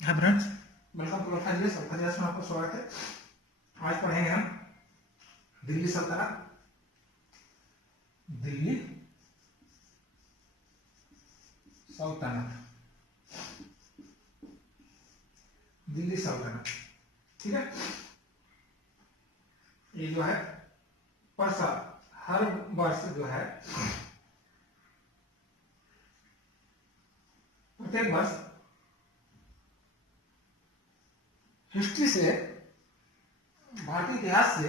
Hi friends, welcome to alpha सबका में आपका स्वागत है। आज पढ़ेंगे हम दिल्ली सल्तनत। दिल्ली सल्तनत, दिल्ली सल्तनत, ठीक है। ये जो है परसा हर वर्ष जो है प्रत्येक वर्ष हिस्ट्री से, भारतीय इतिहास से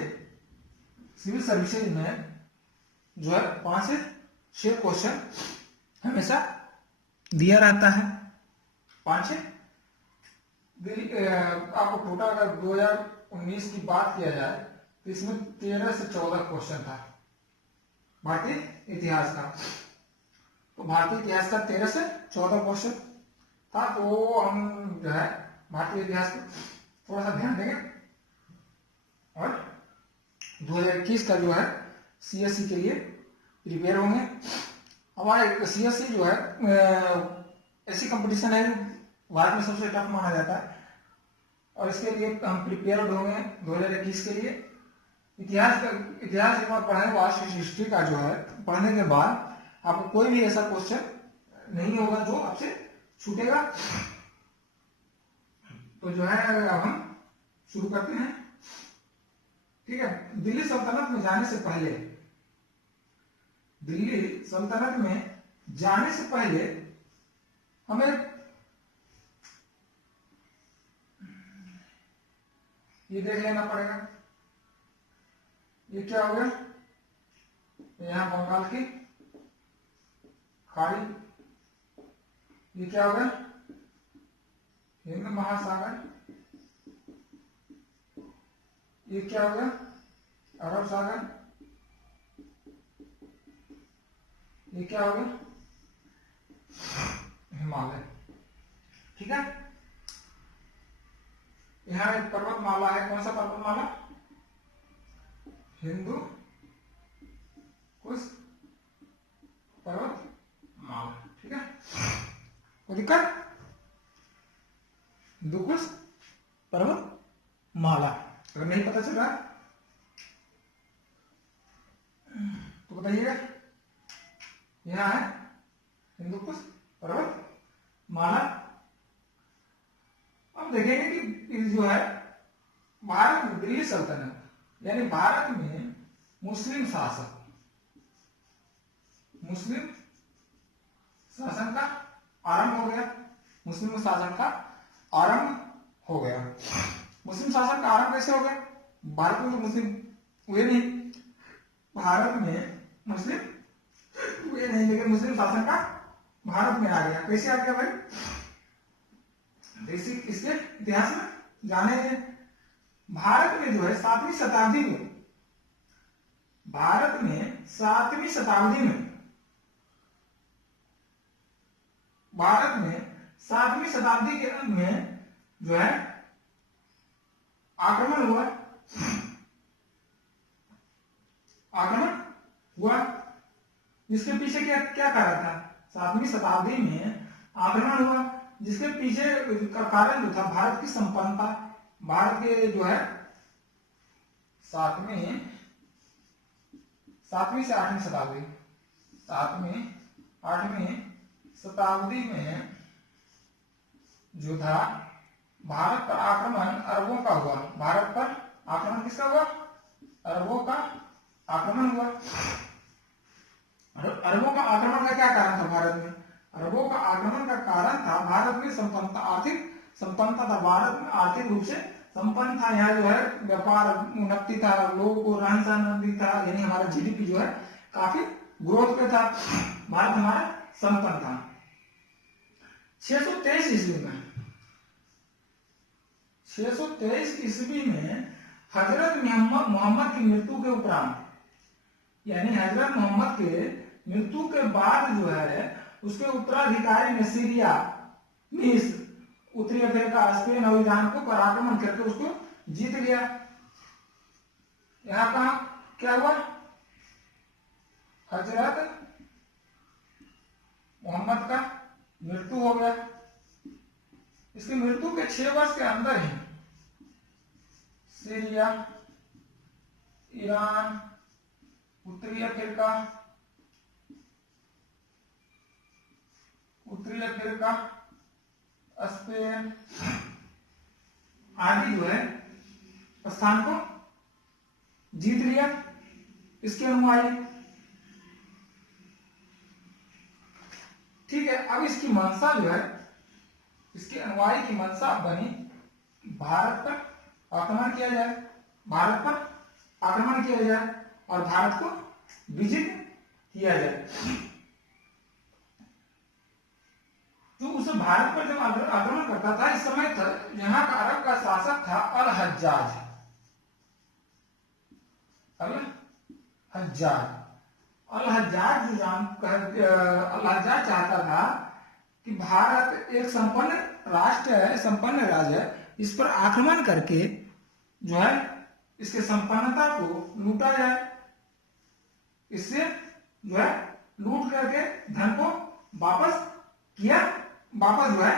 सिविल सर्विसेज में जो है 5 से 6 क्वेश्चन हमेशा दिया रहता है। 5 से आपको टोटल अगर 2019 की बात किया जाए तो इसमें 13 से 14 क्वेश्चन था भारतीय इतिहास का। तो भारतीय इतिहास का 13 से 14 क्वेश्चन था। तो हम जो है भारतीय इतिहास को थोड़ा सा ध्यान देंगे और 2021 का जो है सीएससी के लिए प्रिपेयर होंगे। हमारे सीएससी जो है ऐसी कंपटीशन है भारत में सबसे टफ माना जाता है और इसके लिए हम प्रिपेयर्ड होंगे 2021 के लिए। इतिहास एक बार पढ़ाने के बाद, हिस्ट्री का जो है पढ़ने के बाद आपको कोई भी ऐसा क्वेश्चन नहीं होगा जो आपसे छूटेगा। तो जो है अब हम शुरू करते हैं, ठीक है। दिल्ली सल्तनत में जाने से पहले, दिल्ली सल्तनत में जाने से पहले हमें ये देख लेना पड़ेगा। ये क्या हो गया, यहां बंगाल की खाड़ी, ये क्या हो गया हिंद महासागर, ये क्या हो गया अरब सागर, ये क्या हो गया हिमालय, ठीक है। यहां एक पर्वतमाला है, कौन सा पर्वतमाला, हिंदू कुश पर्वतमाला, ठीक है। कोई दिक्कत, हिंदू कुश पर्वतमाला। अगर नहीं पता चल रहा तो बताइएगा। यहां है हिंदू कुश पर्वतमाला। अब देखेंगे कि जो है भारत में दिल्ली सल्तनत यानी भारत में मुस्लिम शासन, मुस्लिम शासन का आरंभ हो गया। मुस्लिम शासन का आरंभ हो गया। मुस्लिम शासन का आरंभ कैसे हो गया, भारत में तो मुस्लिम हुए नहीं, भारत में मुस्लिम हुए नहीं, लेकिन मुस्लिम शासन का भारत में आ गया। कैसे आ गया भाई, बेसिक इसके इतिहास में जाने। भारत में जो है 7वीं शताब्दी में, भारत में 7वीं शताब्दी में, भारत में 7वीं शताब्दी के अंत में जो है आक्रमण हुआ, आक्रमण हुआ। जिसके पीछे क्या क्या कारण था, 7वीं शताब्दी में आक्रमण हुआ, जिसके पीछे का कारण जो था भारत की संपन्नता। भारत के जो है 7वीं से 8वीं शताब्दी, 7वीं 8वीं शताब्दी में जो था भारत पर आक्रमण अरबों का हुआ। भारत पर आक्रमण किसका हुआ, अरबों का आक्रमण हुआ। अरबों का आक्रमण का क्या कारण था भारत में, अरबों का आक्रमण का कारण था भारत में संपन्नता, आर्थिक संपन्नता था। भारत में आर्थिक रूप से संपन्न था। यहाँ जो है व्यापार उन्नति था, लोगों को रहन सहन उन्नति था, यानी हमारा जीडीपी जो है काफी ग्रोथ पे था। भारत हमारा संपन्न था। 623 ईस्वी में, 623 ईस्वी में हजरत मोहम्मद की मृत्यु के उपरांत, यानी हजरत मोहम्मद के मृत्यु के बाद जो है उसके उत्तराधिकारी ने सीरिया, मिस्र, उत्तरी अफ्रीका, स्पेन और ईरान को पर आक्रमण करके उसको जीत लिया। यहां कहा क्या हुआ, हजरत मोहम्मद का मृत्यु हो गया। इसकी मृत्यु के 6 वर्ष के अंदर ही सीरिया, ईरान, उत्तरी अफ्रीका, स्पेन आदि जो है स्थान को जीत लिया इसके अनुयायी। ठीक है, अब इसकी मंशा जो है, इसके अनुयायी की मंशा बनी कि भारत पर आक्रमण किया जाए, भारत पर आक्रमण किया जाए और भारत को विजित किया जाए। तो उस भारत पर जब आक्रमण करता था, इस समय यहाँ का अरब का शासक था अल हज्जाज। अल हज्जाज चाहता था कि भारत एक संपन्न राष्ट्र है, संपन्न राज्य है, इस पर आक्रमण करके जो है इसके संपन्नता को लूटा जाए, इससे जो है लूट करके धन को वापस जो है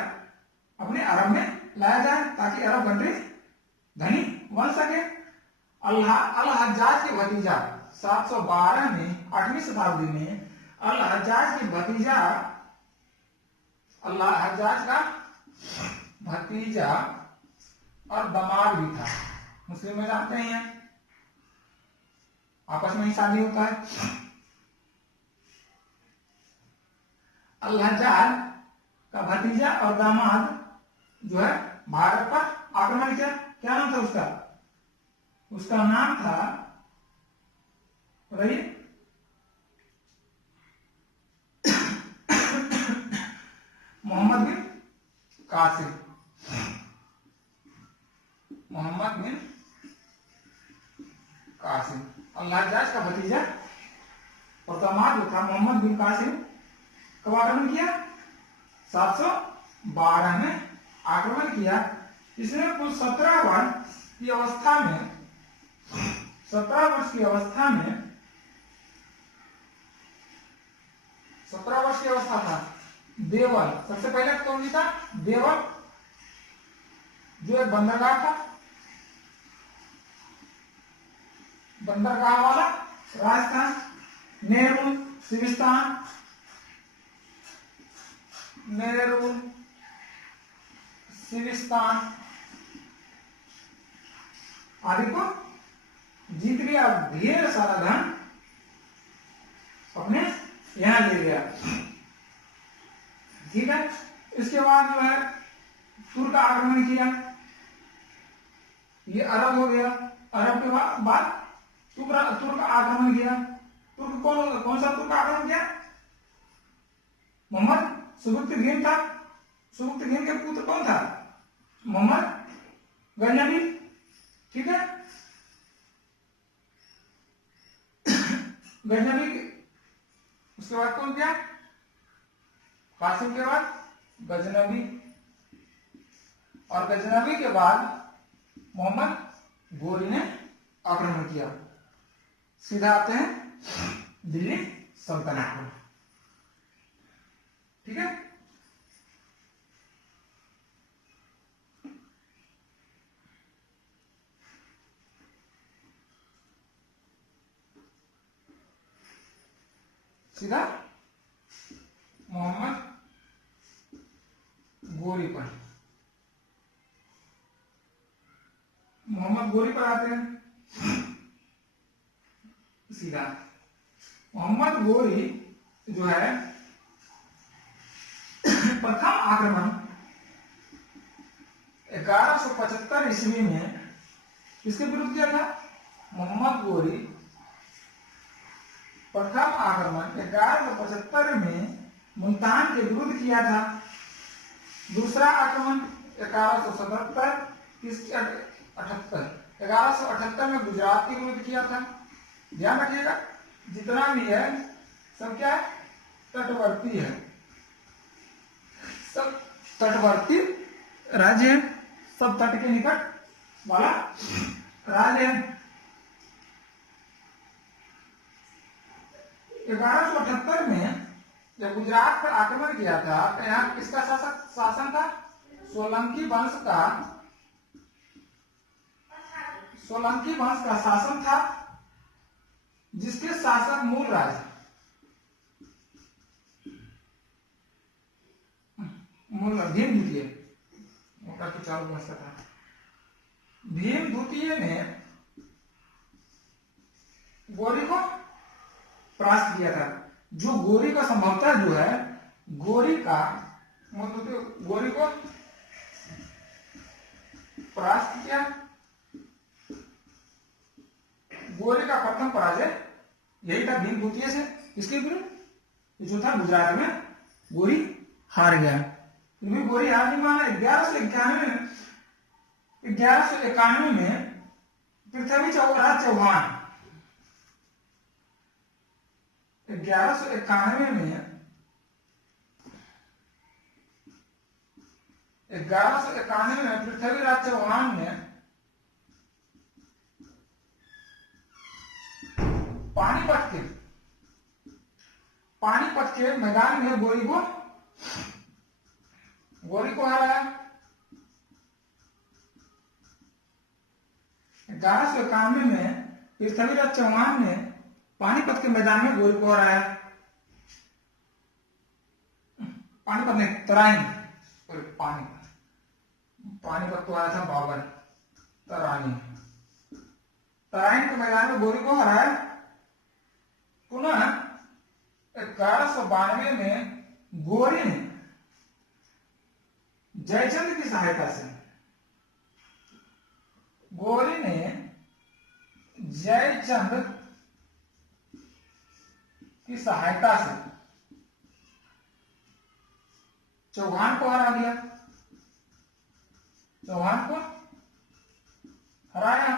अपने अरब में लाया जाए ताकि अरब कंट्री धनी बन सके। अल हज्जाज के भतीजा 712 में 8वीं शताब्दी में अल हज्जाज के भतीजा, अल हज्जाज का भतीजा और दामाद भी था। मुस्लिम में जानते हैं आपस में ही शादी होता है। अल हज्जाज का भतीजा और दामाद जो है भारत पर आक्रमण किया। क्या नाम था उसका? उसका नाम था मोहम्मद बिन कासिम। मोहम्मद बिन कासिम अल हज्जाज का भतीजा और दामाद जो था मोहम्मद बिन कासिम कब आक्रमण किया? 712 में आक्रमण किया। इसने कुल 17 वर्ष की अवस्था में 17 वर्ष की अवस्था था। देवल सबसे पहले कौन जीता? देवल जो एक बंदरगाह था, बंदरगाह वाला राजस्थान, नेहरू सिविस्तान, आदि को जीत लिया, ढेर सारा धन अपने यहां ले गया। ठीक है, इसके बाद जो है तुर्क आक्रमण किया। ये अरब हो गया। अरब के बाद तुर्क आक्रमण किया। तुर्क कौन सा तुर्क आक्रमण किया? मोहम्मद सुबुक्तगीन था। सुबुक्तगीन के पुत्र कौन था? मोहम्मद गजनवी। ठीक है, गजनवी। उसके बाद कौन किया? कासिम के बाद गजनवी, और गजनवी के बाद मोहम्मद गोरी ने आक्रमण किया। सीधा आते हैं दिल्ली सल्तनत को। ठीक है, सीधा मोहम्मद गोरी पर आते हैं। सीधा मोहम्मद गोरी जो है प्रथम आक्रमण 1175 ईस्वी में किसके विरुद्ध किया था? मोहम्मद गोरी प्रथम आक्रमण 1175 में मुल्तान के विरुद्ध किया था। दूसरा आक्रमण 1177 1178 में गुजरात के विरुद्ध किया था। ध्यान रखिएगा, जितना भी है सब क्या है? तटवर्ती है, सब तटवर्ती राज्य है, सब तट के निकट वाला राज्य है। 1178 में जब गुजरात पर आक्रमण किया था तो यहाँ किसका शासन था? सोलंकी वंश का शासन था, जिसके शासक मूल राज भीम द्वितीय था। भीम द्वितीय ने गौरी को परास्त किया था। जो गौरी का संभवतः जो है गौरी को परास्त किया। गौरी का प्रथम पराजय यही था भीम द्वितीय से। इसके विरुद्ध जो था गुजरात में गौरी हार गया। गौरी हार नहीं माना। 1191 में पृथ्वी राज चौहान 1191 में पृथ्वीराज चौहान ने पानीपत के मैदान में गौरी को हराया। 1191 में पृथ्वीराज चौहान ने पानीपत के मैदान में गौरी को हराया। पानीपत ने तराइन, पानीपत तो आया था बाबर, तराइन के मैदान में गौरी को हराया। पुनः 1192 में गौरी ने जयचंद की सहायता से चौहान को हरा दिया। चौहान को हराया,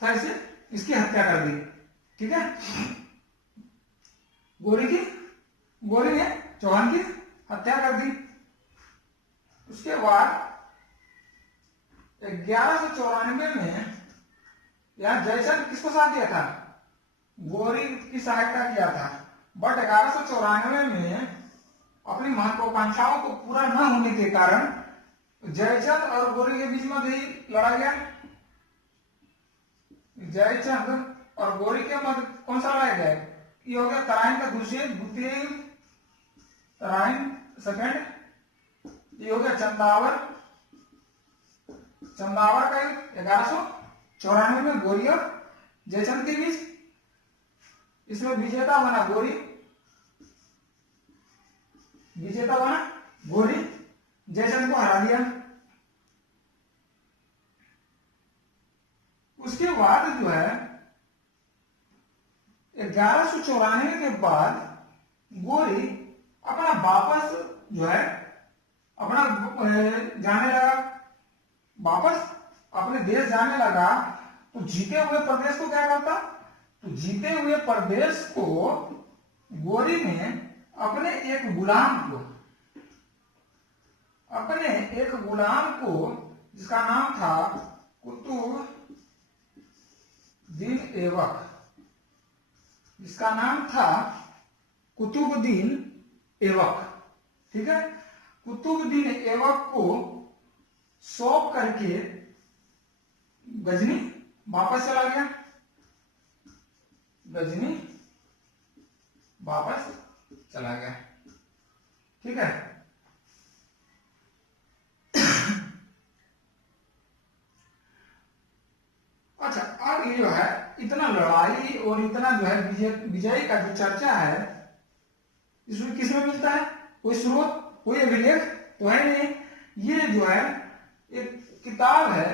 कैसे? इसकी हत्या कर दी। ठीक है, गौरी ने चौहान की हत्या कर दी। उसके बाद 1194 में यहां जयचंद किसको साथ दिया था? गौरी की सहायता किया था। बट 1194 में अपनी महत्वाकांक्षाओं को पूरा न होने के कारण जयचंद और गौरी के बीच में भी लड़ा गया। जयचंद और गौरी के मध्य कौन सा लड़ाया गया? ये हो गया तराइन का द्वितीय, तराइन सेकंड। ये हो गया चंदावर का 1194 में गौरी और जयचंद के बीच। इसमें विजेता बना गौरी, जयचंद को हरा दिया। उसके बाद जो है 1194 के बाद गौरी अपना वापस जो है जाने लगा, वापस अपने देश जाने लगा। तो जीते हुए प्रदेश को क्या करता? तो जीते हुए प्रदेश को गौरी ने अपने एक गुलाम को जिसका नाम था कुतुबुद्दीन ऐबक। ठीक है, कुतुबुद्दीन ऐबक को सौंप करके गजनी वापस चला गया। ठीक है, अच्छा, अब ये जो है इतना लड़ाई और इतना जो है विजय का जो चर्चा है, इसमें किसमें मिलता है? कोई स्रोत, कोई अभिलेख तो है नहीं। ये जो है एक किताब है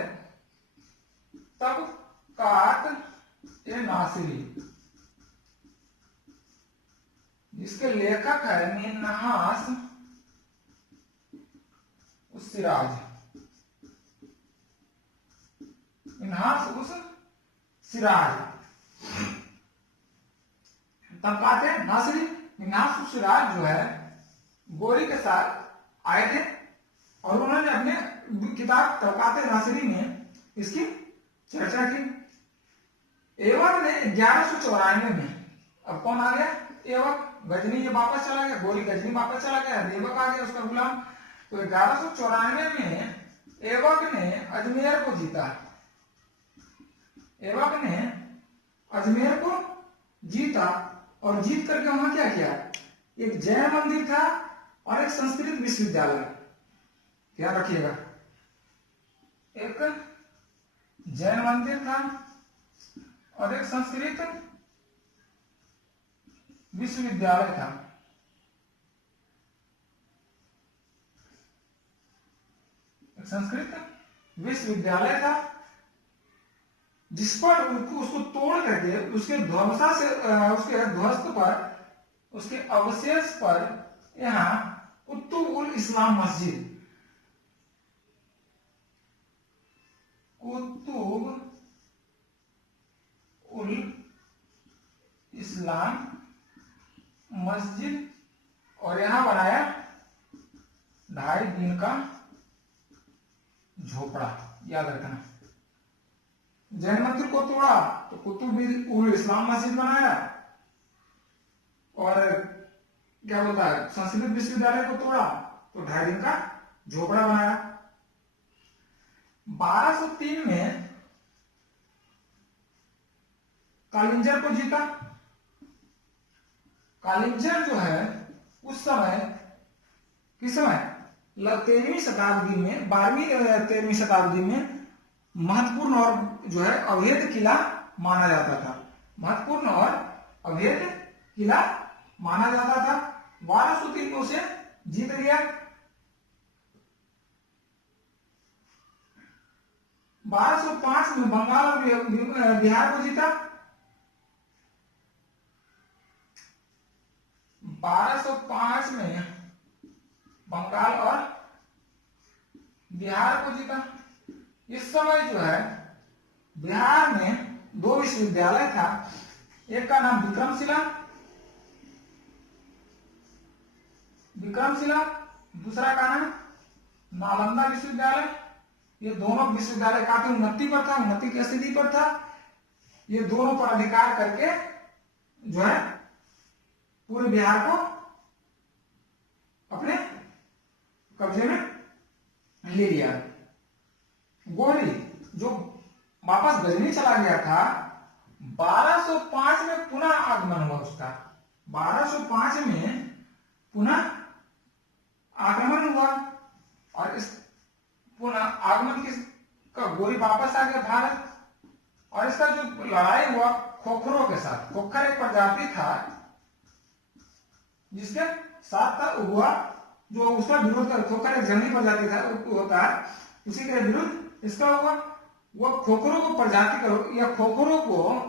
तबकात-ए-नासिरी, जिसके लेखक है मिन्हास-उस-सिराज। तबकात-ए-नासिरी, मिन्हास-उस-सिराज जो है गौरी के साथ आए थे और उन्होंने अपने किताब तबकात-ए-नासिरी में इसकी चर्चा की। ऐबक ने 1194 में, अब कौन आ गया? ऐबक। गजनी ये वापस चला गया, गौरी गजनी वापस चला गया, ऐबक आ गया उसका गुलाम। तो 1194 में ऐबक ने अजमेर को जीता। ऐबक ने अजमेर को जीता और जीत करके वहां क्या किया, एक जैन मंदिर था और एक संस्कृत विश्वविद्यालय, ध्यान रखिएगा, एक जैन मंदिर था और एक संस्कृत विश्वविद्यालय था। एक संस्कृत विश्वविद्यालय था जिस पर उसको तोड़ करके उसके ध्वंसा से उसके ध्वस्त पर, उसके अवशेष पर यहाँ कुतुब उल इस्लाम मस्जिद, कुतुब उल इस्लाम मस्जिद, और यहां बनाया 2.5 दिन का झोपड़ा, याद रखना। जैन मंदिर को तोड़ा तो कुतुब उल इस्लाम मस्जिद बनाया, और क्या बोलता है संस्कृत विश्वविद्यालय को तोड़ा तो 2.5 दिन का झोपड़ा बनाया। 1203 में कालिंजर को जीता। कालिंजर जो है उस समय, किस समय, 13वीं शताब्दी में, 12वीं-13वीं शताब्दी में महत्वपूर्ण और जो है अवैध किला माना जाता था, महत्वपूर्ण और अवैध किला माना जाता था। 1203 में उसे जीत लिया। 1205 में बंगाल और बिहार को जीता। 1205 में बंगाल और बिहार को जीता। इस समय जो है बिहार में 2 विश्वविद्यालय था, एक का नाम विक्रमशिला, दूसरा का नाम नालंदा विश्वविद्यालय। ये दोनों विश्वविद्यालय काफी उन्नति पर था, उन्नति की स्थिति पर था। ये दोनों पर अधिकार करके जो है पूरे बिहार को अपने कब्जे में ले लिया। गोरी जो वापस गजनी चला गया था, 1205 में पुनः आगमन हुआ उसका। 1205 में पुनः आगमन हुआ और इस पुनः आगमन का गोरी वापस आ गया भारत। और इसका जो लड़ाई हुआ खोखरों के साथ, खोखर एक प्रजाति था जिसके साथ हुआ, जो उसका विरोध कर, खोखर एक जंगली प्रजाति था होता है, उसी के विरुद्ध इसका हुआ। वो खोखरों को प्रजाति करो या खोखरों को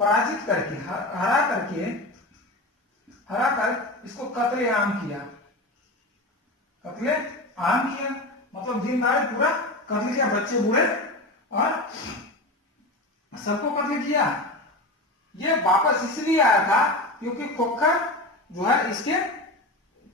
पराजित करके, हरा कर इसको कत्लेआम किया। कत्लेआम किया मतलब दिन रात पूरा कत्ल किया, बच्चे बूढ़े और सबको कत्ल किया। ये वापस इसलिए आया था क्योंकि खोखर जो है इसके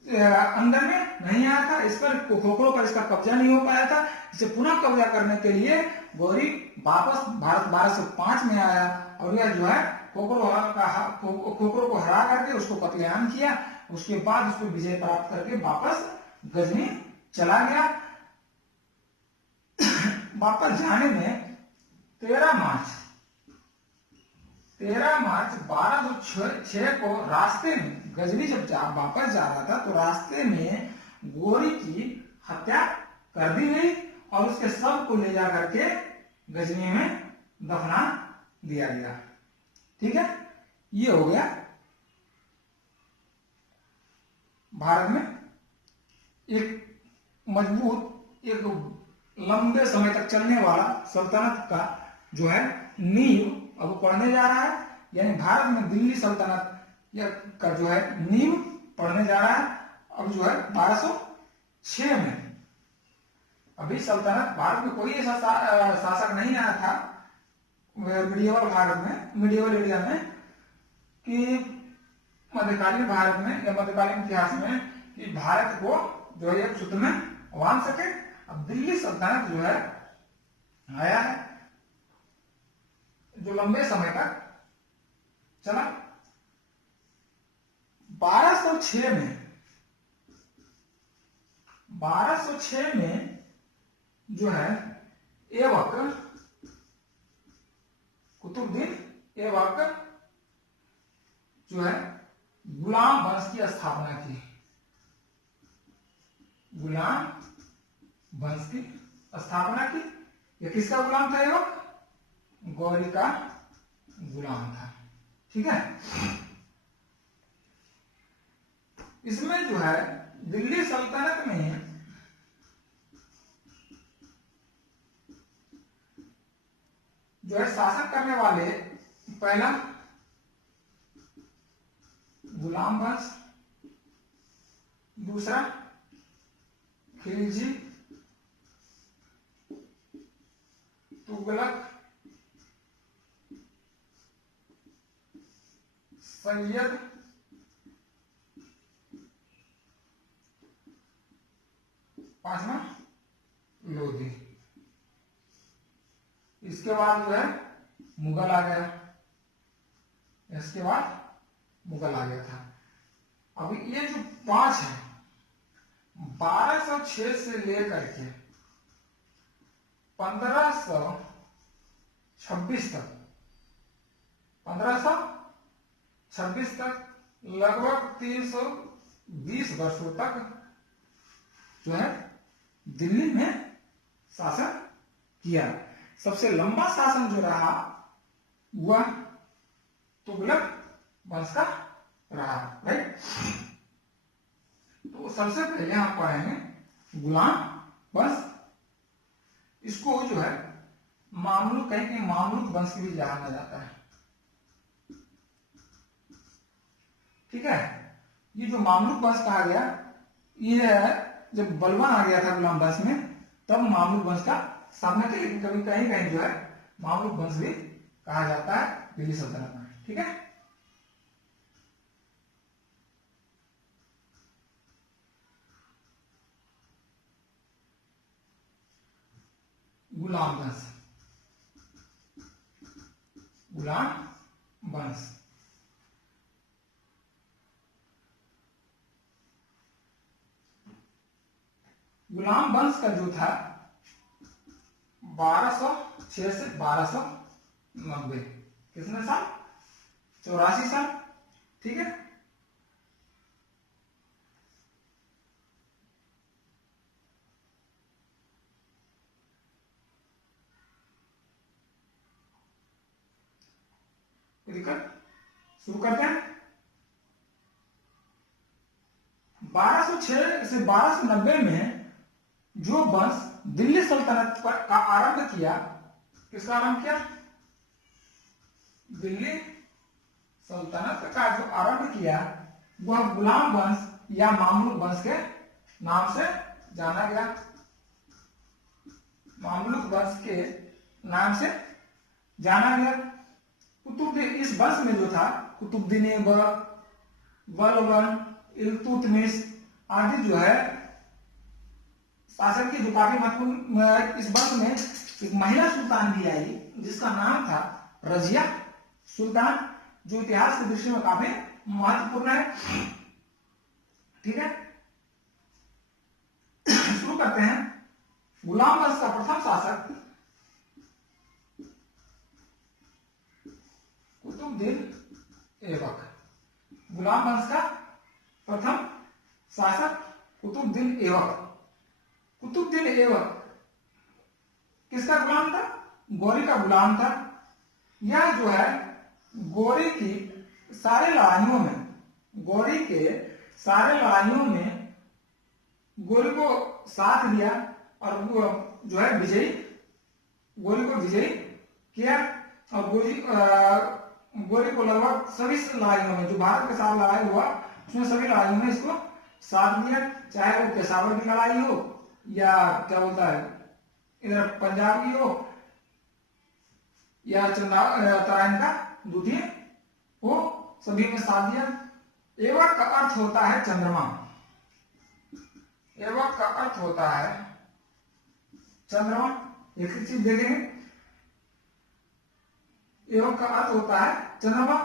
अंदर में नहीं आया था, इस पर खोखरों पर इसका कब्जा नहीं हो पाया था। इसे पुनः कब्जा करने के लिए गौरी वापस भारत 1205 में आया और यह जो है खोखरों को हरा करके उसको कत्लेआम किया। उसके बाद उसको विजय प्राप्त करके वापस गजनी चला गया। वापस जाने में 13 मार्च 1206 को रास्ते में, गजनी जब वापस जा रहा था तो रास्ते में गोरी की हत्या कर दी गई और उसके शव को ले जा करके गजनी में दफना दिया गया। ठीक है, ये हो गया भारत में एक मजबूत, एक लंबे समय तक चलने वाला सल्तनत का जो है नींव अब पढ़ने जा रहा है। यानी भारत में दिल्ली सल्तनत का जो है नींव पढ़ने जा रहा है। अब जो है 1206 में, अभी सल्तनत भारत में कोई ऐसा शासक नहीं आया था मिडिएवल भारत में, मिडिएवल इंडिया में, कि मध्यकालीन भारत में या मध्यकालीन इतिहास में कि भारत को जो है एक सूत्र में बांध सके। अब दिल्ली सल्तनत जो है आया है जो लंबे समय तक चला। 1206 1206 में जो है ऐबक कुतुबुद्दीन ऐबक जो है गुलाम वंश की स्थापना की। गुलाम वंश की स्थापना की। ये किसका गुलाम था ऐबक? गौरी का गुलाम था। ठीक है। इसमें जो है दिल्ली सल्तनत में जो है शासन करने वाले पहला गुलाम वंश, दूसरा खिलजी, तुगलक, सैयद, पांचवा लोधी। इसके बाद जो है मुगल आ गया। इसके बाद मुगल आ गया था। अब ये जो पांच है 1206 से लेकर के 1526 तक 1526 तक लगभग 320 वर्षों तक जो है दिल्ली में शासन किया। सबसे लंबा शासन जो रहा वह तुगलक वंश का रहा। राइट। तो सबसे पहले हम पढ़ेंगे गुलाम वंश। इसको जो है मामलुक, कहीं कहीं मामलुक वंश भी जाना जाता है। ठीक है। ये जो मामलुक वंश कहा गया, ये जब बलवान आ गया था गुलाम वंश में, तब मामलुक वंश का सामने थे। लेकिन कभी कहीं कहीं जो है मामलुक वंश भी कहा जाता है दिल्ली सल्तनत में। ठीक है। गुलाम वंश, गुलाम वंश। गुलाम वंश का जो था 1206 से 1290, कितने साल? 84 साल। ठीक है। दिक्कत? शुरू करते हैं। 1206 से 1290 में जो वंश दिल्ली सल्तनत पर का आरंभ किया, किसका आरंभ किया? दिल्ली सल्तनत का जो आरंभ किया वह गुलाम वंश या मामलुक वंश के नाम से जाना गया। मामलुक वंश के नाम से जाना गया। कुतुबुद्दीन, इस वंश में जो था कुतुबुद्दीन ऐबक, बलबन, इल्तुतमिश आदि जो है शासक की जो काफी महत्वपूर्ण। इस वंश में एक महिला सुल्तान भी आई जिसका नाम था रजिया सुल्तान, जो इतिहास की दृष्टि में काफी महत्वपूर्ण है। ठीक है। शुरू करते हैं। गुलाम वंश का प्रथम शासक कुतुबुद्दीन ऐबक। गुलाम वंश का प्रथम शासक कुतुबुद्दीन ऐबक। कुतुबुद्दीन ऐबक किसका गुलाम था? गौरी का गुलाम था। यह जो है गौरी की सारे लड़ाइयों में, गौरी के सारे लड़ाइयों में गौरी को साथ दिया और वो जो है विजयी, गौरी को विजयी किया। और गौरी को लगभग सभी लड़ाइयों में, जो भारत के साथ लड़ाई हुआ उसमें सभी लड़ाइयों में इसको साथ दिया। चाहे वो पेशावर की लड़ाई हो या क्या बोलता है इधर पंजाब की हो या तराइन का दूधी हो, सभी में साथ दिया। ऐबक का अर्थ होता है चंद्रमा। ऐबक का अर्थ होता है चंद्रमा। एक चीज देखेंगे, ऐबक का अर्थ होता है चंद्रमा।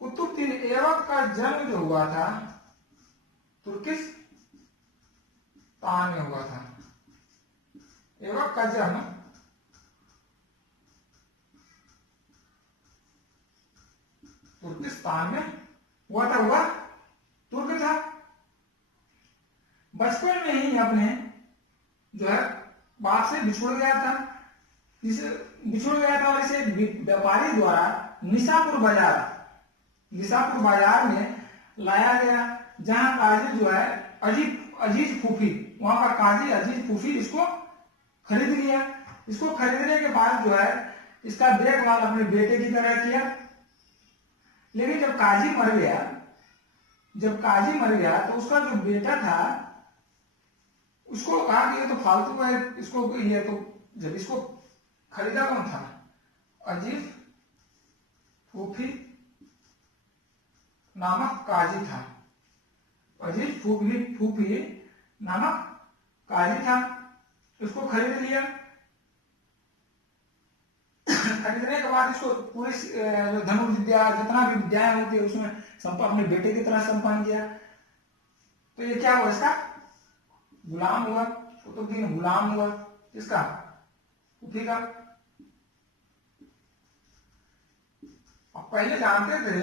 कुतुबुद्दीन ऐबक का जन्म जो हुआ था तुर्किश तुर्किस्तान में हुआ था। एवं कजन तुर्किस्तान में हुआ था, हुआ तुर्क था। बचपन में ही अपने जो है बाप से बिछुड़ गया था, इसे बिछुड़ गया था और इसे व्यापारी द्वारा निशापुर बाजार में लाया गया, जहां काजी जो है अजीज फूफी, वहां का काजी अजीज फूफी इसको खरीद लिया। इसको खरीदने के बाद जो है इसका देखभाल अपने बेटे की तरह किया। लेकिन जब काजी मर गया तो उसका जो बेटा था उसको कहा कि ये तो फालतू है, इसको ये तो, जब इसको खरीदा कौन था? अजीज फूफी नामक काजी था। अजीज फूफी नामक काजी था, उसको खरीद लिया। खरीदने के बाद इसको पूरी धनुर्विद्या जितना भी विद्याएं होती है उसमें अपने बेटे की तरह संपन्न किया। तो ये क्या हुआ? इसका गुलाम हुआ, कुतुबुद्दीन गुलाम हुआ। इसका फूफी का। अब पहले जानते थे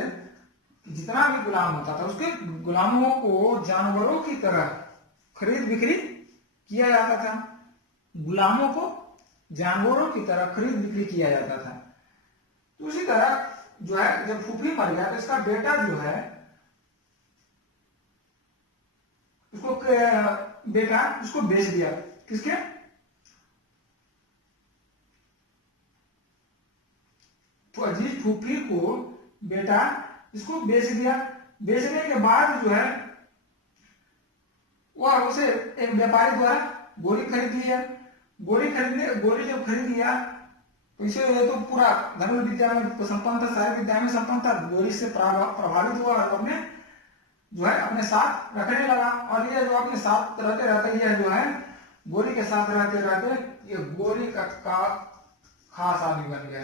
कि जितना भी गुलाम होता था उसके गुलामों को जानवरों की तरह खरीद बिक्री किया जाता था। गुलामों को जानवरों की तरह खरीद बिक्री किया जाता था। तो उसी तरह जो है जब फूफी मर गया तो इसका बेटा जो है उसको बेच दिया। किसके? तो अजीज फूफी को बेटा इसको बेच दिया। बेचने के बाद जो है वह उसे एक व्यापारी द्वारा गोली खरीद लिया। गोली जब खरीद लिया तो इसे तो पूरा धनुर्विद्या में संपन्न था, सारी विद्या में संपन्न था। गोली से प्रभावित हुआ और अपने जो है अपने साथ रखने लगा। और ये जो अपने साथ रहते रहते ये जो है गोली के साथ रहते रहते ये गोली का खास आदमी बन गया।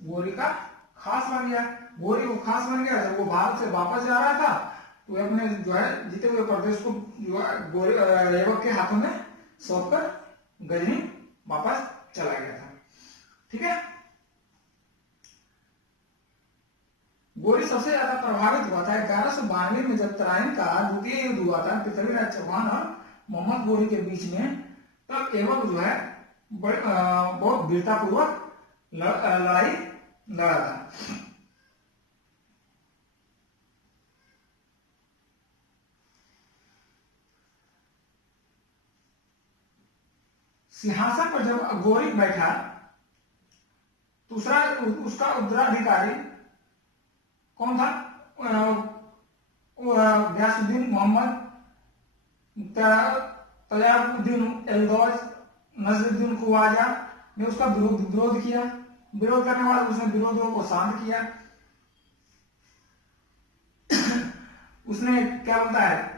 गोली का खास बन गया। गोली वो खास बन गया। जब वो भारत से वापस जा रहा था तो अपने जो है जीते हुए प्रदेश को जो है ऐबक के हाथों में सौंपकर गजनी वापस चला गया था। ठीक है। गोरी सबसे ज्यादा प्रभावित हुआ था 1192 में जब तराइन का द्वितीय युद्ध हुआ था पृथ्वीराज चौहान और मोहम्मद गोरी के बीच में। तब ऐबक जो है बहुत वीरतापूर्वक लड़ाई लड़ा था। सिंहासन पर जब अघोरी बैठा दूसरा उसका उत्तराधिकारी कौन था? गयासुद्दीन मोहम्मद, तयारुद्दीन एल्दौज, नजरुद्दीन खुवाजा ने उसका विरोध किया। विरोध करने के बाद उसने विरोधियों को शांत किया। उसने क्या बोलता है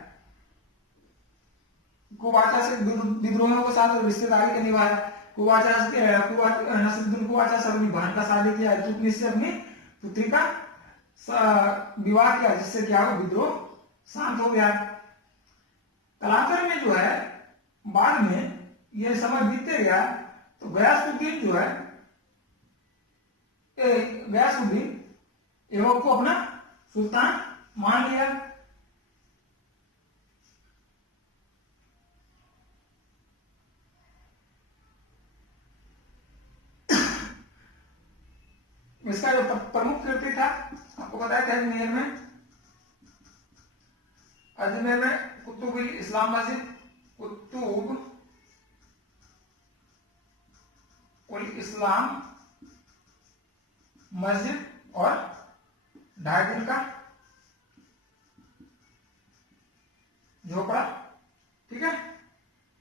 कुवाचा से विद्रोहियों के साथ रिश्तेदारी के निभाया। नसरुद्दीन कुवाचा से अपनी बहन का शादी किया। इल्तुतमिश से अपनी पुत्री का विवाह किया, जिससे क्या हो विद्रोह शांत हो गया। कालांतर में जो है बाद में यह समय बीतते गया तो गयासुद्दीन जो है गयासुद्दीन ऐबक को अपना सुल्तान मान लिया। इसका जो प्रमुख कीर्ति था आपको बताया था अजमेर में कुतुब इस्लाम मस्जिद, कुतुब उल इस्लाम मस्जिद और 2.5 दिन का झोपड़ा। ठीक है,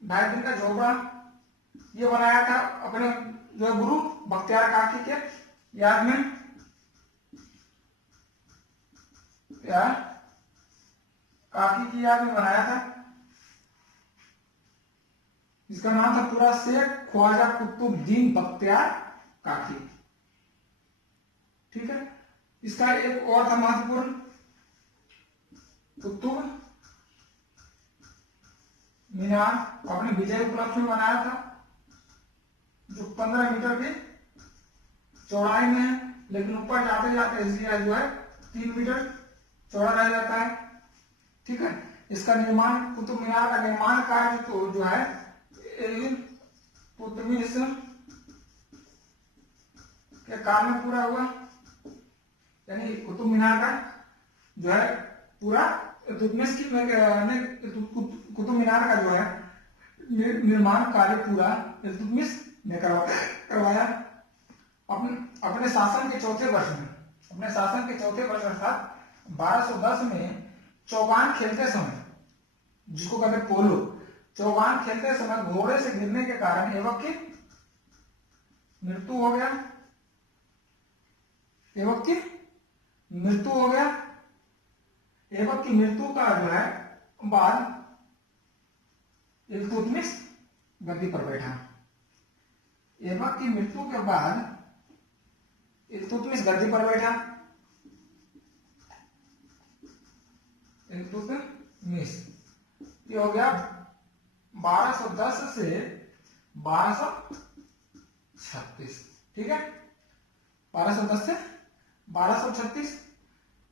2.5 दिन का झोपड़ा ये बनाया था अपने जो गुरु बख्तियार काकी के याद में। काकी की याद में बनाया था। इसका नाम था पूरा शेख ख्वाजा कुतुबुद्दीन बख्तियार काकी। ठीक है। इसका एक और था महत्वपूर्ण, कुतुब मीनार अपने विजय उपलक्ष्य में बनाया था, जो 15 मीटर की चौड़ाई में है, लेकिन ऊपर जाते जाते इसलिए जो है 3 मीटर चौड़ा रह जाता है। ठीक है, इसका निर्माण, कुतुब मीनार का निर्माण कार्य तो जो है इल्तुतमिश के काल में पूरा हुआ, यानी कुतुब मीनार का जो है पूरा इल्तुतमिश की कुतुब मीनार का जो है निर्माण कार्य पूरा इल्तुतमिश ने करवाया। अपने शासन के चौथे वर्ष में, अर्थात 1210 में चौगान खेलते समय, जिसको कहते हैं पोलो, चौगान खेलते समय घोड़े से गिरने के कारण ऐबक की मृत्यु हो गया। ऐबक की मृत्यु का जो है बाद इल्तुतमिश गद्दी पर बैठा। ऐबक की मृत्यु के बाद इल्तुतमिश गद्दी पर बैठा। इल्तुतमिश ये हो गया 1210 से 1236। ठीक है, 1210 से 1236।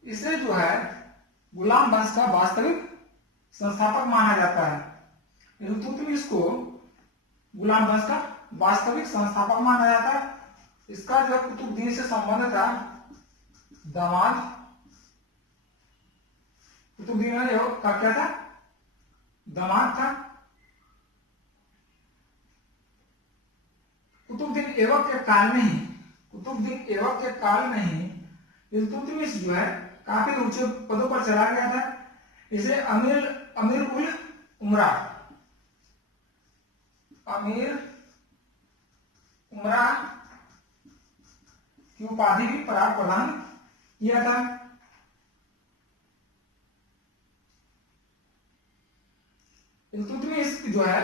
इसे जो है गुलाम वंश का वास्तविक संस्थापक माना जाता है। इल्तुतमिश को गुलाम वंश का वास्तविक संस्थापक माना जाता है। इसका जो कुतुबुद्दीन से संबंध था, दामाद कुतुबुद्दीन का क्या था, दामाद था। कुतुबुद्दीन ऐबक के काल में ही इल्तुतमिश जो है काफी ऊंचे पदों पर चला गया था। इसे अमीर उल उमरा की उपाधि भी प्रदान किया था। इल्तुतमिश जो है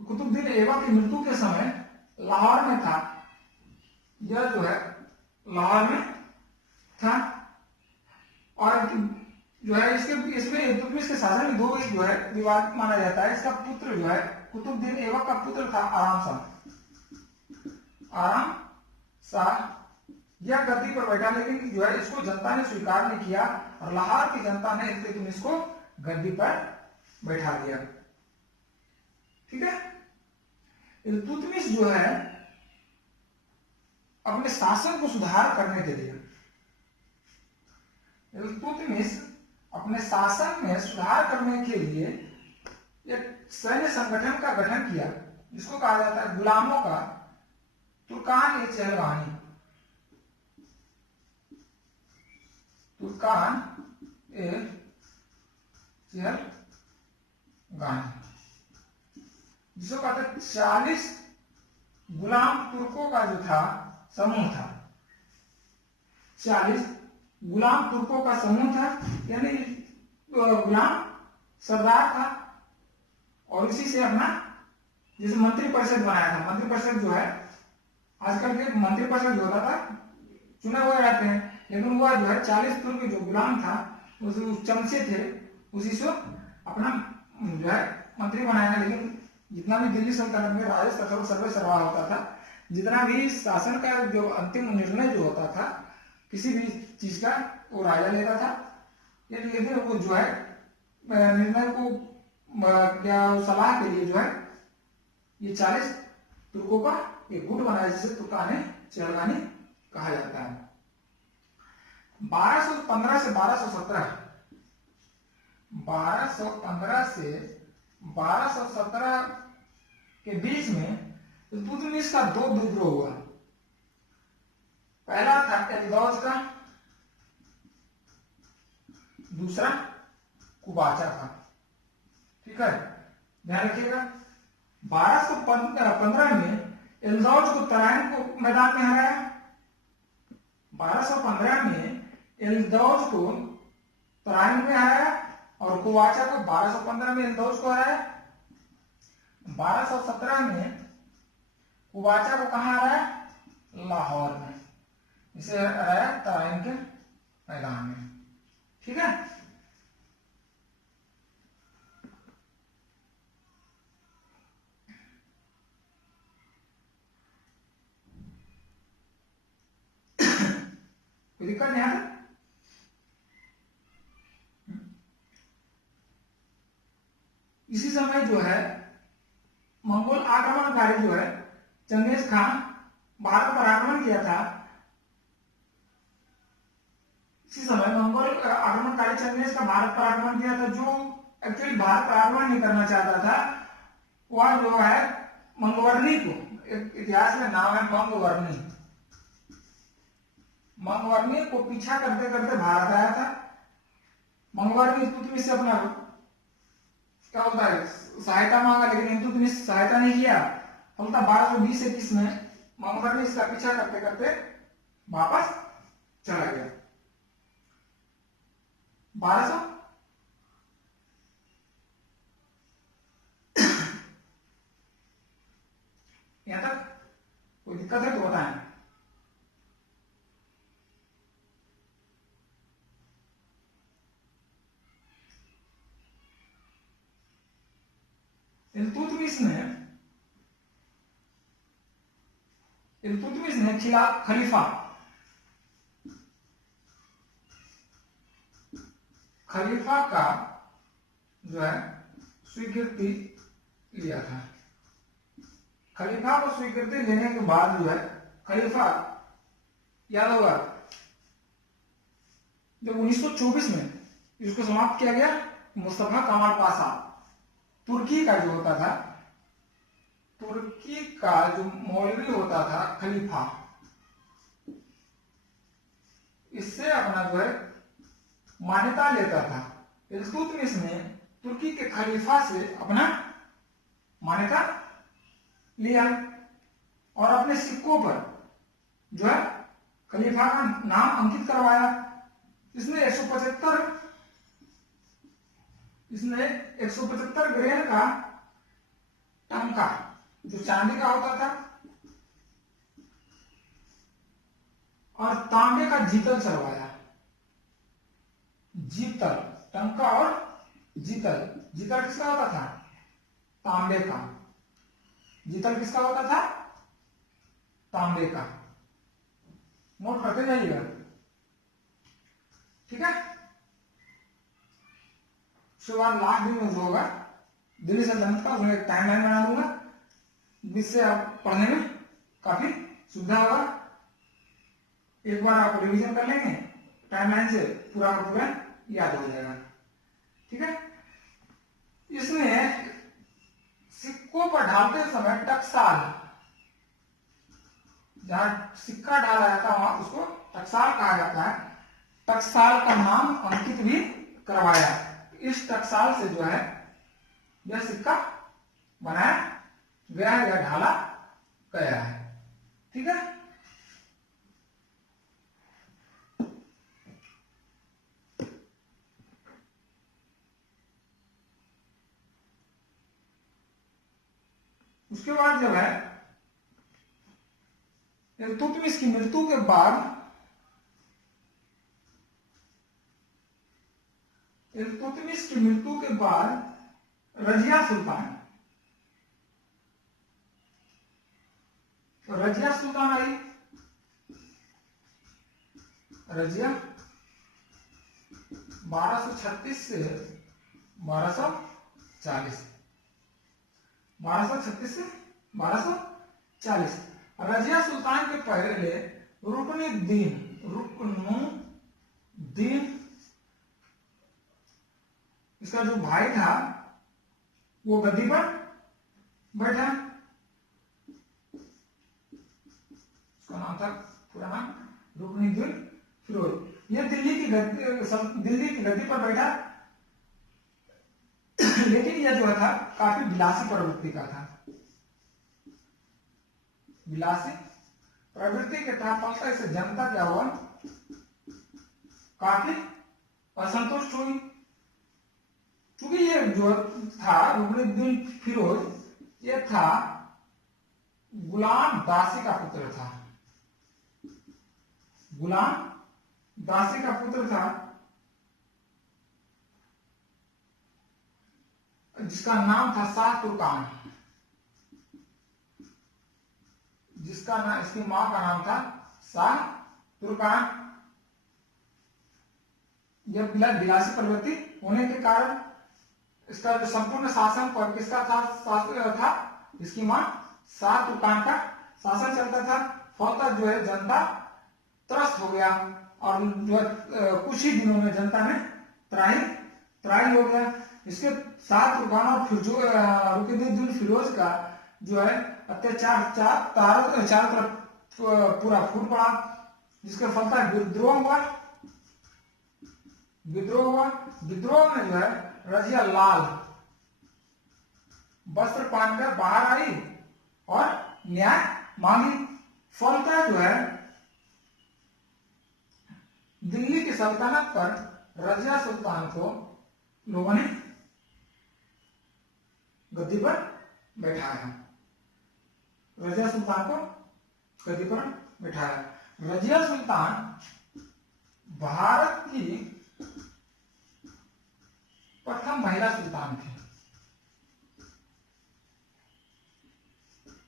कुतुबुद्दीन ऐबक की मृत्यु के समय लाहौर में था। यह जो है लाहौर में था, और जो है इसमें इल्तुतमिश के शासन में 2 जो है विवाद माना जाता है। इसका पुत्र जो है कुतुबुद्दीन ऐबक का पुत्र था आराम शाह। यह गद्दी पर बैठा, लेकिन जो है इसको जनता ने स्वीकार नहीं किया और लाहौर की जनता ने इल्तुतमिश को गद्दी पर बैठा दिया। ठीक है, इल्तुतमिश जो है अपने शासन को सुधार करने के लिए, सुधार करने के लिए एक सैन्य संगठन का गठन किया, जिसको कहा जाता है गुलामों का तुर्कान-ए-चहलगानी। जिसको कहते हैं 40 गुलाम तुर्कों का जो था समूह था। 40 गुलाम तुर्कों का समूह था, यानी गुलाम सरदार था, और इसी से अपना जैसे मंत्रिपरिषद बनाया था। मंत्रिपरिषद जो है आजकल के मंत्रिपरिषद जो होता था, चुने हुए रहते हैं, लेकिन वह जो है 40 तुर्क जो गुलाम था, उस चमचे थे, उसी से अपना जो है मंत्री बनाया। लेकिन जितना भी दिल्ली सल्तनत में राजा सर्वे सर्वा होता था, जितना भी शासन का जो अंतिम निर्णय जो होता था किसी भी चीज का, वो राजा लेता था। लेकिन वो जो है निर्णय को क्या सलाह के लिए जो है ये 40 तुर्कों का एक गुट बनाया, जिसे तुर्कान-ए-चहलगानी कहा जाता है। 1215 से 1217 के बीच में इल्तुतमिश का 2 विद्रोह हुआ। पहला था एलदौज का, दूसरा कुबाचा का। ठीक है, ध्यान रखिएगा। 1215 में एलदौज को तराइन को मैदान में हराया। 1215 में एलदौज को तराइन में हराया और कुबाचा को 1215 में एलदौज को हराया। 1217 में कुबाचा को कहां हराया? लाहौर में। इसे हराया तराइन के मैदान में। ठीक है, कोई दिक्कत नहीं है? इसी समय जो है मंगोल आक्रमणकारी जो है चंगेज खान भारत पर आक्रमण किया था। इसी समय मंगोल आक्रमणकारी चंगेज का भारत पर आक्रमण किया था, जो एक्चुअली भारत पर आक्रमण नहीं करना चाहता था। वह जो है मंगवर्णी को, इतिहास में नाम है मंगवर्णी, मंगवर्णी को पीछा करते करते भारत आया था। मंगवर्णी इल्तुतमिश से अपना क्या होता है सहायता मांगा, लेकिन इल्तुतमिश सहायता नहीं किया। फलता 1220-21 में मंगवर्णी इसका पीछा करते करते वापस चला गया। 1200 यहां तक कोई दिक्कत है तो बताएं। इल्तुतमिश ने खलीफा का जो है स्वीकृति लिया था। खलीफा को स्वीकृति लेने के बाद जो है खलीफा, याद होगा जब 1924 में इसको समाप्त किया गया, मुस्तफा कमाल पाशा तुर्की का जो होता था, तुर्की का जो मौलवी होता था खलीफा, इससे अपना जो है मान्यता लेता था। इल्तुतमिश ने तुर्की के खलीफा से अपना मान्यता लिया और अपने सिक्कों पर जो है खलीफा का नाम अंकित करवाया। इसने 175 ग्रेन का टंका, जो चांदी का होता था, और तांबे का जीतल चढ़वाया। जीतल, टंका और जीतल, जीतल किसका होता था? तांबे का। जीतल किसका होता था? तांबे का। नोट करते जाइएगा, ठीक है। उसके बाद लास्ट दिन में जो होगा दिल्ली सल्तनत का, उसमें एक टाइमलाइन बना दूंगा, जिससे आप पढ़ने में काफी सुविधा होगा। एक बार आप रिवीजन कर लेंगे, टाइमलाइन से पूरा का पूरा याद हो जाएगा, ठीक है। इसमें सिक्कों पर ढालते समय टकसाल, जहां सिक्का डाला जाता है वहां उसको टकसाल कहा जाता है। टकसाल का नाम अंकित भी करवाया। इस टकसाल से जो है यह सिक्का बनाया गया है या ढाला गया है, ठीक है। उसके बाद जब है इल्तुतमिश की मृत्यु के बाद रजिया सुल्तान आई। रजिया 1236 से 1240, 1236 से 1240। रजिया सुल्तान के पहले रुकनुद्दीन इसका जो भाई था वो गद्दी पर बैठा। उसका नाम था, पूरा नाम रुकनुद्दीन फिरोज। ये दिल्ली की गद्दी पर बैठा, लेकिन यह जो था काफी विलासी प्रवृत्ति का था। विलासी प्रवृत्ति के था, इससे जनता क्या हुआ, काफी असंतुष्ट हुई। क्योंकि ये जो था रुकनुद्दीन फिरोज, ये था गुलाम दासी का पुत्र था। गुलाम दासी का पुत्र था, जिसका नाम था शाह तुर्कान, इसकी मां का नाम था शाह तुर्कान। यह विलासी प्रवृत्ति होने के कारण इसका जो संपूर्ण शासन पर किसका था, इसकी मां शाह तुर्कान का शासन चलता था। फलतः जो है जनता त्रस्त हो गया और जो कुछ ही दिनों में जनता में त्राही हो गया। इसके शाह तुर्कान और रुकनुद्दीन फिरोज का जो है अत्याचार चारों तरफ पूरा फूट पड़ा, जिसके फलतः विद्रोह में जो है रजिया लाल वस्त्र पहनकर बाहर आई और न्याय मांगी। फलतः जो है दिल्ली की सल्तनत पर रजिया सुल्तान को लोगों ने गद्दी पर बैठाया। रजिया सुल्तान को गद्दी पर बैठाया। रजिया सुल्तान भारत की प्रथम महिला सुल्तान थी।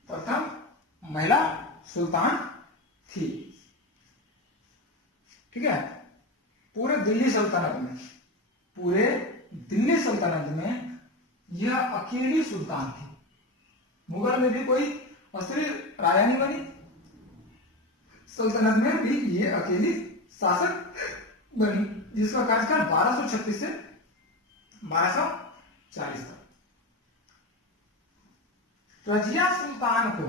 प्रथम महिला सुल्तान थी, ठीक है। पूरे दिल्ली सल्तनत में यह अकेली सुल्तान थी। मुगल में भी कोई स्त्री राजा नहीं बनी, सल्तनत में भी ये अकेली शासक बनी, जिसका कार्यकाल 1236 से 1240 तक। रजिया सुल्तान को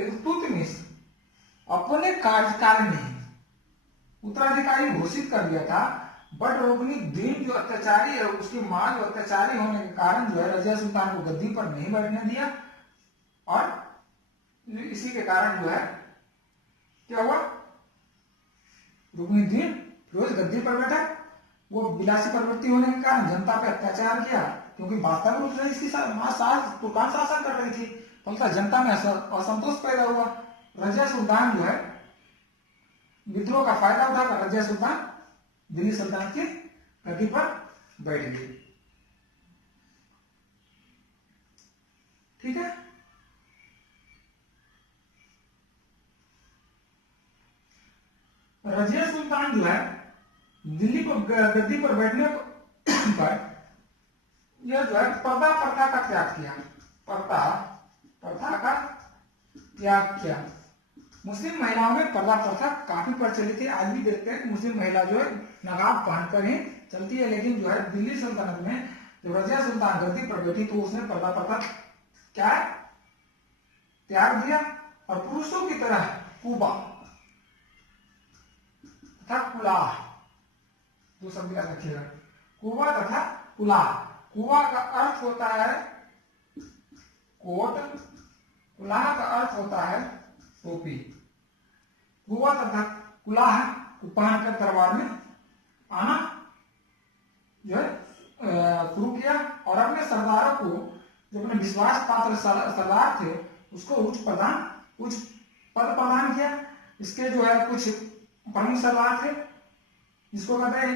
इल्तुतमिश अपने कार्यकाल में उत्तराधिकारी घोषित कर दिया था, बट रुकनुद्दीन जो अत्याचारी है, उसकी मां जो अत्याचारी होने के कारण जो है रजिया सुल्तान को गद्दी पर नहीं बैठने दिया, और इसी के कारण जो है क्या हुआ, रुकनुद्दीन फिरोज गद्दी पर बैठा। वो विलासी प्रवृत्ति होने के कारण जनता पे अत्याचार किया, क्योंकि वास्तव में उसने इसकी मां शाह तुर्कान शासन कर रही थी, फलतः जनता में असंतोष पैदा हुआ। रजिया सुल्तान जो है विद्रोह का फायदा उठाकर रजिया सुल्तान दिल्ली सल्तनत की गद्दी पर बैठ गई, ठीक है। रजिया सुल्तान जो है दिल्ली को गद्दी पर बैठने पर यह जो है पर्दा प्रथा का त्याग किया। पर्दा प्रथा का त्याग किया। मुस्लिम महिलाओं में पर्दा प्रथा काफी प्रचलित है, आज भी देखते हैं मुस्लिम महिला जो है नकाब पहनकर ही चलती है, लेकिन जो है दिल्ली सल्तनत में जब रजिया सुल्तान गद्दी पर बैठी तो उसने पर्दा प्रथा क्या है त्याग दिया, और पुरुषों की तरह कुबा तथा कुलाह, दो शब्द याद रखिएगा, कुबा तथा कुलाह। कुबा का अर्थ होता है कोट, कुलाह का अर्थ होता है टोपी। कुबा तथा कुलाह को पहनकर दरबार में आना जो है शुरू किया, और अपने सरदारों को, जो अपने विश्वास पात्र सरदार थे, उसको उच्च पद प्रदान किया। इसके जो है कुछ प्रमुख सरदार थे, जिसको कहते हैं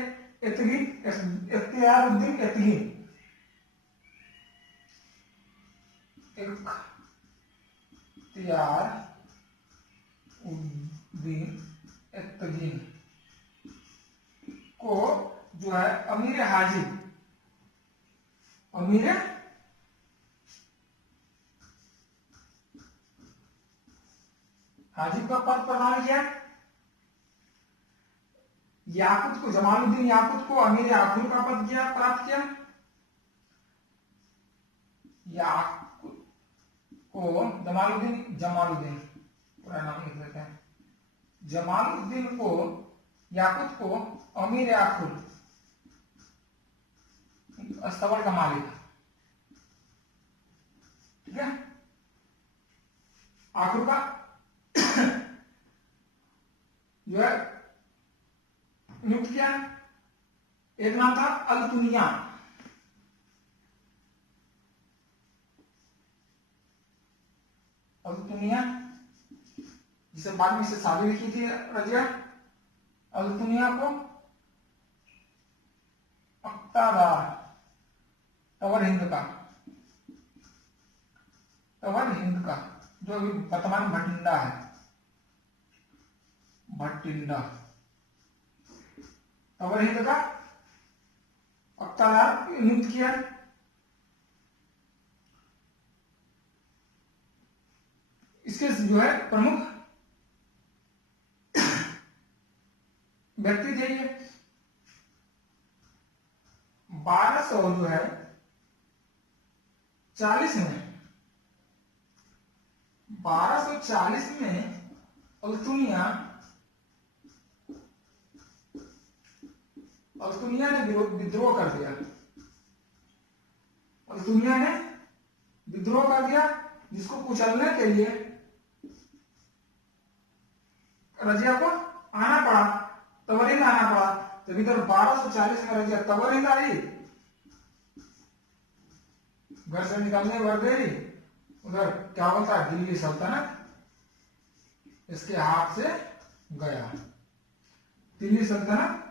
इख्तियारुद्दीन एतगीन, को जो है अमीर हाजिब का पद प्रदान किया। याकुत को, जमालुद्दीन याकुत को अमीर आखुर का पद प्राप्त किया। याकुत को जमालुद्दीन पूरा नाम लिख देते हैं। जमालुद्दीन को, याकुत को अमीर आखुर, अस्तबल का मालिक, ठीक है। आखुर का जो है नियुक्त किया। एक नाम था अल-तुनिया, जिसे बाद में से शादी लिखी थी रजिया। अल-तुनिया को अक्तादार, तवर हिंद का जो अभी वर्तमान भटिंडा है, तवर हिंद का अख्तियार नियुक्त किया। इसके जो है प्रमुख व्यक्ति थे ये। 1200 जो है 40 में 1240 में अल्तुनिया ने विद्रोह कर दिया। अल्तुनिया ने विद्रोह कर दिया, जिसको कुचलने के लिए रजिया को आना पड़ा, तवरीन आना पड़ा। जब इधर 1240 में रजिया तवरीन आई, घर से निकलने बढ़ गई, उधर क्या बोलता है दिल्ली सल्तनत इसके हाथ से गया। दिल्ली सल्तनत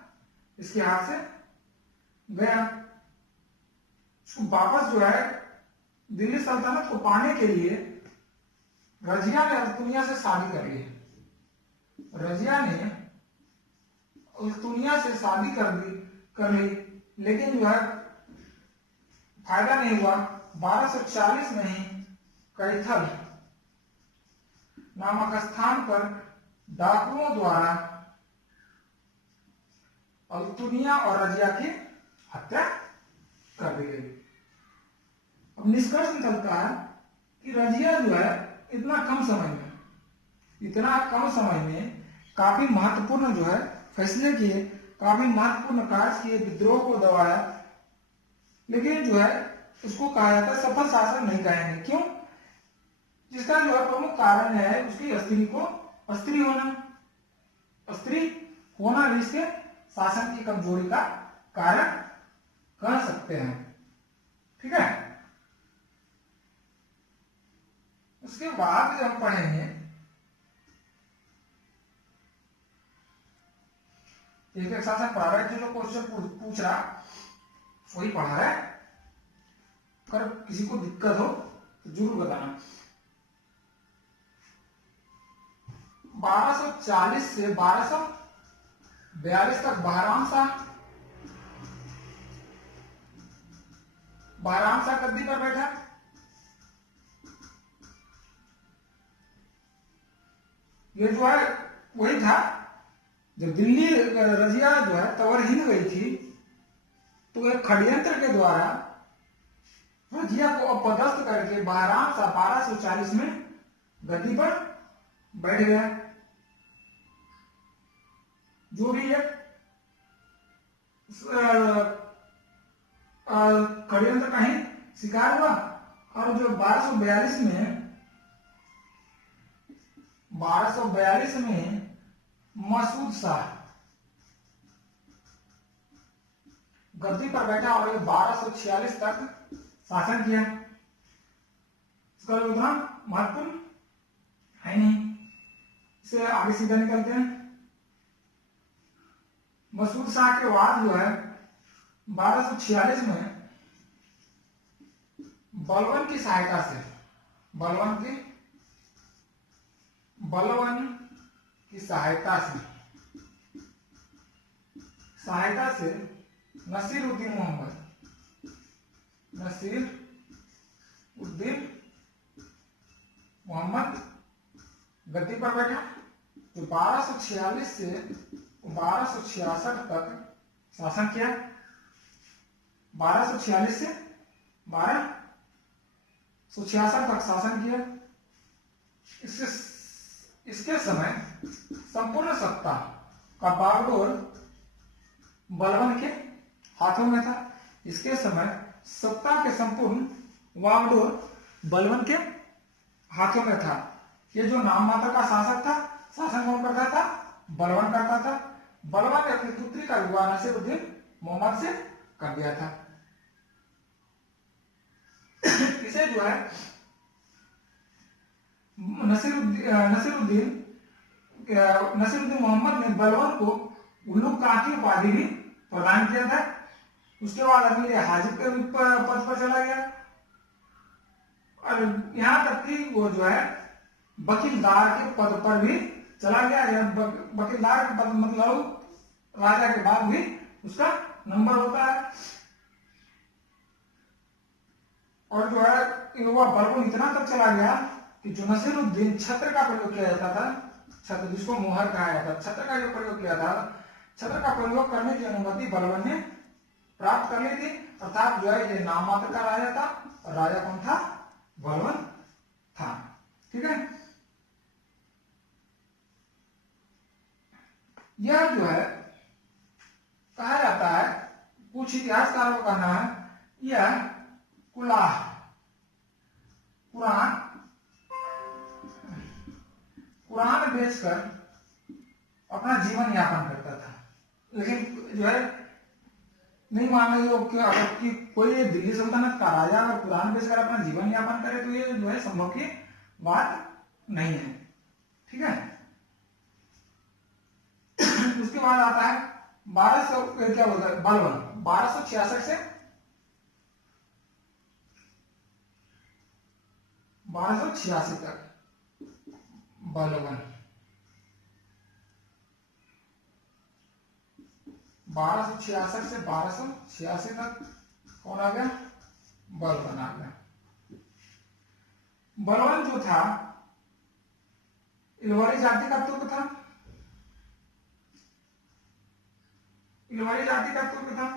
इसके हाथ से गया। उसको वापस जो है दिल्ली सल्तनत को पाने के लिए रजिया ने अल्तुनिया से शादी कर ली। रजिया ने अल्तुनिया से शादी कर ली, लेकिन जो है फायदा नहीं हुआ। 1240 में ही कैथल नामक स्थान पर डाकुओं द्वारा अल्तुनिया और रजिया की हत्या कर दी गई। अब निष्कर्ष निकलता है कि रजिया जो है इतना कम समय में काफी महत्वपूर्ण जो है फैसले किए, काफी महत्वपूर्ण कार्य किए, विद्रोह को दबाया, लेकिन जो है उसको कहा जाता है सफल शासन नहीं कहेंगे। क्यों? जिसका जो है प्रमुख कारण है उसकी अस्त्री होना भी इसके शासन की कमजोरी का कारण कह सकते हैं। ठीक है। उसके बाद जब हम पढ़ेंगे एक शासन पढ़ा रहा है, जो क्वेश्चन पूछ रहा वही पढ़ा रहा है। अगर किसी को दिक्कत हो तो जरूर बताना। 1240 से 1242 तक बहराम शाह गद्दी पर बैठा। ये जो है वही था जब दिल्ली रजिया जो है तवरहीन गई थी, तो एक षड्यंत्र के द्वारा रजिया को अपदस्थ करके बहराम शाह 1240 में गद्दी पर बैठ गया। जो भी एक षड्यंत्र का ही शिकार हुआ। और जो 1242 में मसूद शाह गद्दी पर बैठा और ये 1246 तक शासन किया। इसका उतना महत्वपूर्ण है नहीं, इसे आगे सीधा निकलते हैं। मसूद शाह के बाद जो है 1246 में बलवन की सहायता से नसीरुद्दीन मोहम्मद गद्दी पर बैठा, जो 1246 से 1266 तक शासन किया। 1246 से 1266 तक शासन किया। इसके समय संपूर्ण सत्ता का बागडोर बलवन के हाथों में था। इसके समय सत्ता के संपूर्ण वागडोर बलवन के हाथों में था। ये जो नाम मात्र का शासक था, शासन कौन करता था? बलवन करता था। बलवन ने अपनी पुत्री का विवाह नसीरुद्दीन मोहम्मद से कर दिया था। इसे जो है नसीरुद्दीन मोहम्मद ने बलवन को उल्लू कां की उपाधि भी प्रदान किया था। उसके बाद अमीर हाजिब के पद पर चला गया और यहां तक कि वो जो है वकीलदार के पद पर भी चला गया। वकीलदार के पद मतलब राजा के बाद भी उसका नंबर होता है। और जो है वह बलबन इतना तक चला गया कि जो नसीरुद्दीन छत्र का प्रयोग किया जाता था, छत्र जिसको मोहर कहा जाता था, छत्र का जो प्रयोग किया था, छत्र का प्रयोग करने की अनुमति बलबन ने प्राप्त कर ली थी। अर्थात जो है ये नाम मात्र का राजा था और राजा कौन था? बलबन था। ठीक है, यह जो है कहा जाता है, कुछ इतिहासकारों का कहना है, यह कुलाह कुरान बेचकर अपना जीवन यापन करता था। लेकिन जो है नहीं मानने योग्य, अगर कि कोई दिल्ली सल्तनत का राजा अगर कुरान बेचकर अपना जीवन यापन करे तो ये जो है संभव की बात नहीं है। ठीक है, उसके बाद आता है 1200 क्या बोलता है बलबन, 1266 से 1286 तक बलबन, 1266 से 1286 तक कौन आ गया? बलबन आ गया। बलबन जो था इलवरी जाति का तुर्क था, इलवरी जाति का तुर्क था।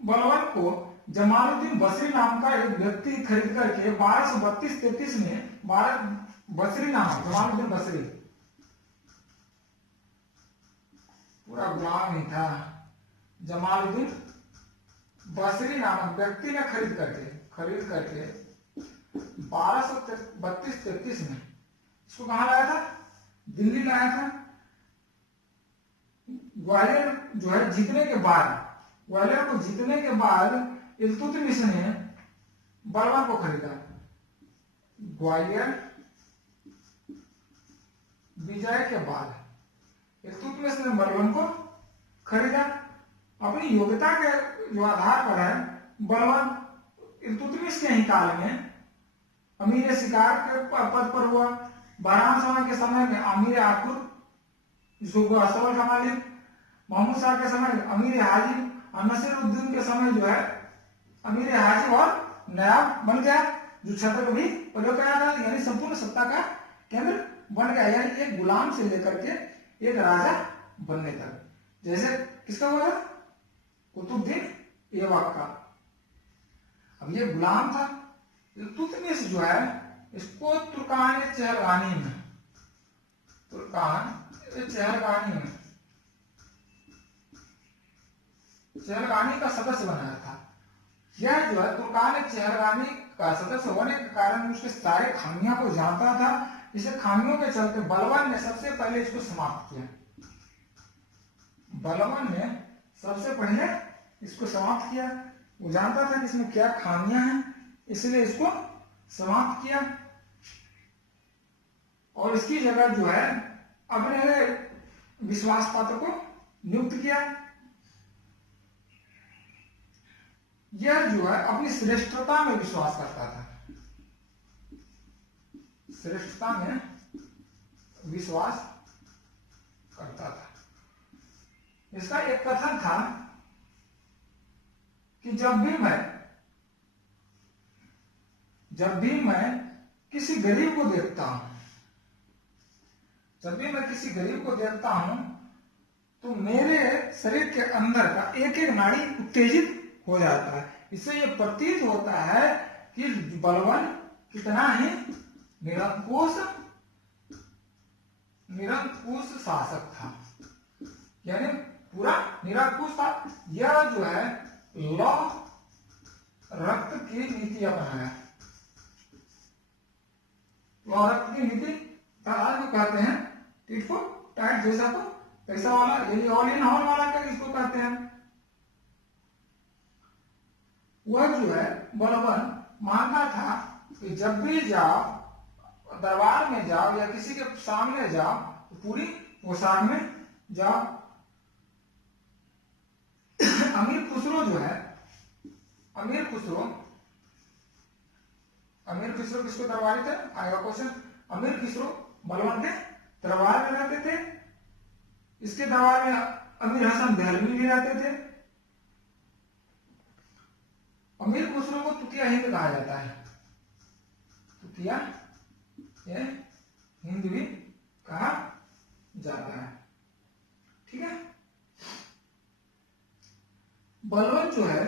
बलबन को जमालुद्दीन बसरी नाम का एक व्यक्ति खरीद करके 1232-33 में बसरी नाम, जमालुद्दीन बसरी पूरा गुलाम ही था, जमालुद्दीन बसरी नामक व्यक्ति ने खरीद करके 1232-33 में इसको कहां लाया था? दिल्ली लाया था। ग्वालियर जो है जीतने के बाद, ग्वालियर को जीतने के बाद इल्तुतमिश ने बलबन को खरीदा। ग्वालियर विजय के बाद इल्तुतमिश ने बलबन को खरीदा। अपनी योग्यता के जो आधार पर है, बलबन इल्तुतमिश के ही काल में अमीर शिकार के पद पर हुआ। बहराम समय के समय में अमीर आकुर, जिसको असवल का मालिक, मोहम्मद शाह के समय अमीर हाजी, और नसीरुद्दीन के समय जो है अमीर हाजी और नयाब बन गया, जो छत्र को भी प्रयोग कराया था। यानी संपूर्ण सत्ता का केंद्र बन गया, यानी एक गुलाम से लेकर के एक राजा बनने तक। जैसे किसका हुआ था? कुतुबुद्दीन ऐबक का। अब ये गुलाम था। इल्तुतमिश जो है इसको तुर्कान चहलगानी में, चहलगानी का सदस्य बनाया था। यह जो है तुर्कान चहलगानी का सदस्य होने के कारण उसके सारे खामियों को जानता था। इसे खामियों के चलते बलबन ने सबसे पहले इसको समाप्त किया। बलबन ने सबसे पहले इसको समाप्त किया। वो जानता था कि इसमें क्या खामियां हैं, इसलिए इसको समाप्त किया और इसकी जगह जो है अपने विश्वास पात्र को नियुक्त किया। यह जो है अपनी श्रेष्ठता में विश्वास करता था, श्रेष्ठता में विश्वास करता था। इसका एक कथन था कि जब भी मैं किसी गरीब को देखता हूं, तो मेरे शरीर के अंदर का एक एक नाड़ी उत्तेजित हो जाता है। इससे यह प्रतीत होता है कि बलबन कितना ही निरंकुश शासक था, यानी पूरा निरंकुश था। यह जो है लौ रक्त की नीति अपनाया। लौ रक्त की नीति आज को कहते हैं टिट फॉर टैट, जैसा को पैसा वाला, यही ऑल इन ऑल वाला का इसको कहते हैं। वह जो है बलबन मानता था कि जब भी जाओ, दरबार में जाओ या किसी के सामने जाओ तो पूरी पोशाक में जाओ। अमीर खुसरो जो है, अमीर खुसरो किसको दरबारी थे? आएगा क्वेश्चन। अमीर खुसरो बलबन के दरबार में रहते थे। इसके दरबार में अमीर हसन दहलवी भी रहते थे। अमीर खुसरो को तुतिया हिंद कहा जाता है, तुतिया ये हिंद भी कहा जाता है। ठीक है। बलबन जो है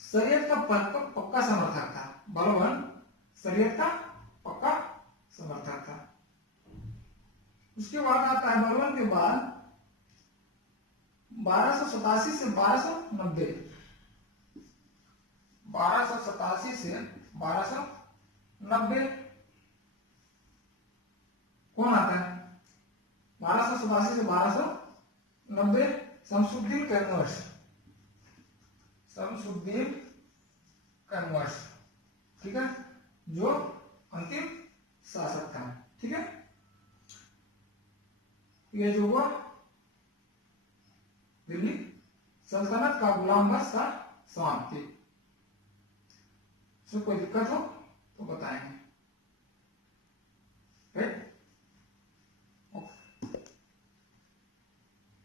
शरीयत का पक्का समर्थक था। बलबन शरीयत का पक्का समर्थक था। उसके बाद आता है बलबन के बाद 1287 से 1290, 1287 से 1290 कौन आता है? 1287 से 1290 शमसुद्दीन कैनवस, शमसुद्दीन कैनवस। ठीक है, जो अंतिम शासक था। ठीक है, ये जो हुआ दिल्ली सल्तनत का गुलाम वंश का समाप्ति। इसमें कोई दिक्कत हो तो बताएंगे।